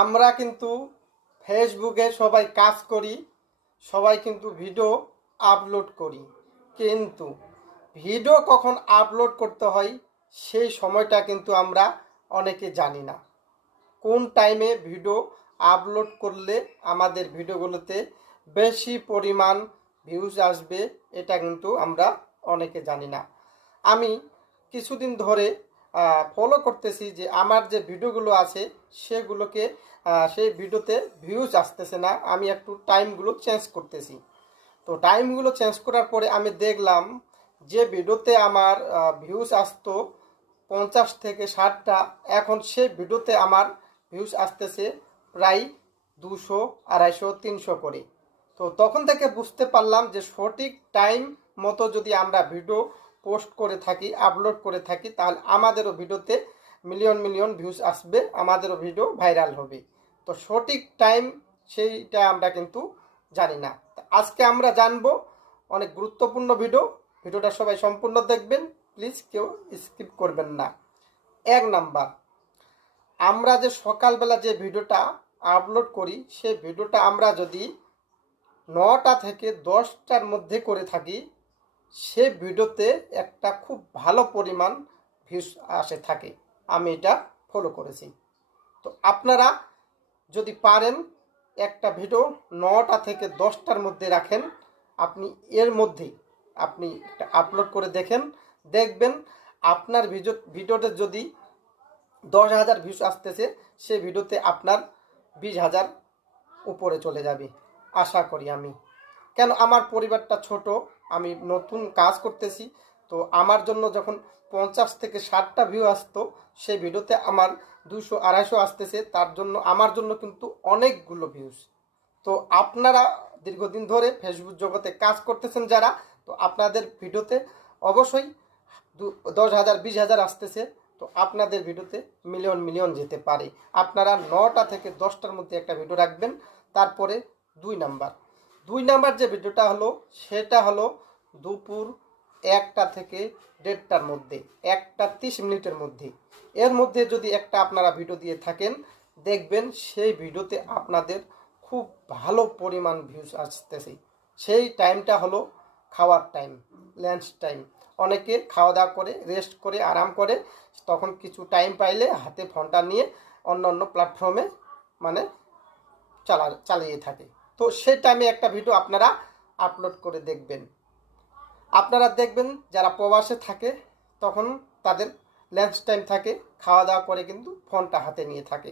আমরা কিন্তু ফেসবুকে সবাই কাজ করি, সবাই কিন্তু ভিডিও আপলোড করি, কিন্তু ভিডিও কখন আপলোড করতে হয় সেই সময়টা কিন্তু আমরা অনেকে জানি না। কোন টাইমে ভিডিও আপলোড করলে আমাদের ভিডিওগুলোতে বেশি পরিমাণ ভিউজ আসবে এটা কিন্তু আমরা অনেকে জানি না। আমি কিছুদিন ধরে ফলো করতেছি যে আমার যে ভিডিওগুলো আছে সেগুলোকে সেই ভিডিওতে ভিউজ আসতেছে না। আমি একটু টাইমগুলো চেঞ্জ করতেছি। তো টাইমগুলো চেঞ্জ করার পরে আমি দেখলাম যে ভিডিওতে আমার ভিউজ আসতো 50 থেকে 60টা, এখন সেই ভিডিওতে আমার ভিউজ আসতেছে প্রায় 200, 250, 300 করে। তো তখন থেকে বুঝতে পারলাম যে সঠিক টাইম মতো যদি আমরা ভিডিও পোস্ট করে থাকি, আপলোড করে থাকি, তাহলে আমাদেরও ভিডিওতে মিলিয়ন মিলিয়ন ভিউজ আসবে, আমাদেরও ভিডিও ভাইরাল হবে। তো সঠিক টাইম সেইটা আমরা কিন্তু জানি না। আজকে আমরা জানবো অনেক গুরুত্বপূর্ণ ভিডিওটা সবাই সম্পূর্ণ দেখবেন, প্লিজ কেউ স্কিপ করবেন না। 1 নাম্বার, আমরা যে সকালবেলা যে ভিডিওটা আপলোড করি সেই ভিডিওটা আমরা যদি 9টা থেকে 10টার মধ্যে করে থাকি, সে ভিডিওতে একটা খুব ভালো পরিমাণ ভিউজ আসে থাকে। আমি এটা ফলো করেছি। তো আপনারা যদি পারেন একটা ভিডিও 9টা থেকে 10টার মধ্যে রাখেন, আপনি এর মধ্যেই আপনি একটা আপলোড করে দেখবেন আপনার ভিডিওতে যদি 10,000 ভিউজ আসতেছে, সেই ভিডিওতে আপনার 20,000 উপরে চলে যাবে আশা করি আমি। কেন, আমার পরিবারটা ছোট, আমি নতুন কাজ করতেছি। তো আমার জন্য যখন 50 থেকে 60টা ভিউ আসতো, সেই ভিডিওতে আমার 200, 250 আসতেছে, তার জন্য আমার জন্য কিন্তু অনেকগুলো ভিউজ। তো আপনারা দীর্ঘদিন ধরে ফেসবুক জগতে কাজ করতেছেন যারা, তো আপনাদের ভিডিওতে অবশ্যই 10,000, 20,000 আসতেছে। তো আপনাদের ভিডিওতে মিলিয়ন মিলিয়ন যেতে পারে। আপনারা 9টা থেকে 10টার মধ্যে একটা ভিডিও রাখবেন। তারপরে 2 নাম্বার যে ভিডিওটা হলো সেটা হলো দুপুর 1টা থেকে 1:30টার মধ্যে, 1টা 30 মিনিটের মধ্যে। এর মধ্যে যদি একটা আপনারা ভিডিও দিয়ে থাকেন, দেখবেন সেই ভিডিওতে আপনাদের খুব ভালো পরিমাণ ভিউজ আসতেছে। সেই টাইমটা হলো খাওয়ার টাইম, লাঞ্চ টাইম। অনেকে খাওয়া দাওয়া করে, রেস্ট করে, আরাম করে, তখন কিছু টাইম পাইলে হাতে ফোনটা নিয়ে অন্য অন্য প্ল্যাটফর্মে মানে চালিয়ে থাকে। তো সেই টাইমে একটা ভিডিও আপনারা আপলোড করে দেখবেন। আপনারা দেখবেন যারা প্রবাসে থাকে তখন তাদের লাঞ্চ টাইম থাকে, খাওয়া দাওয়া করে কিন্তু ফোনটা হাতে নিয়ে থাকে।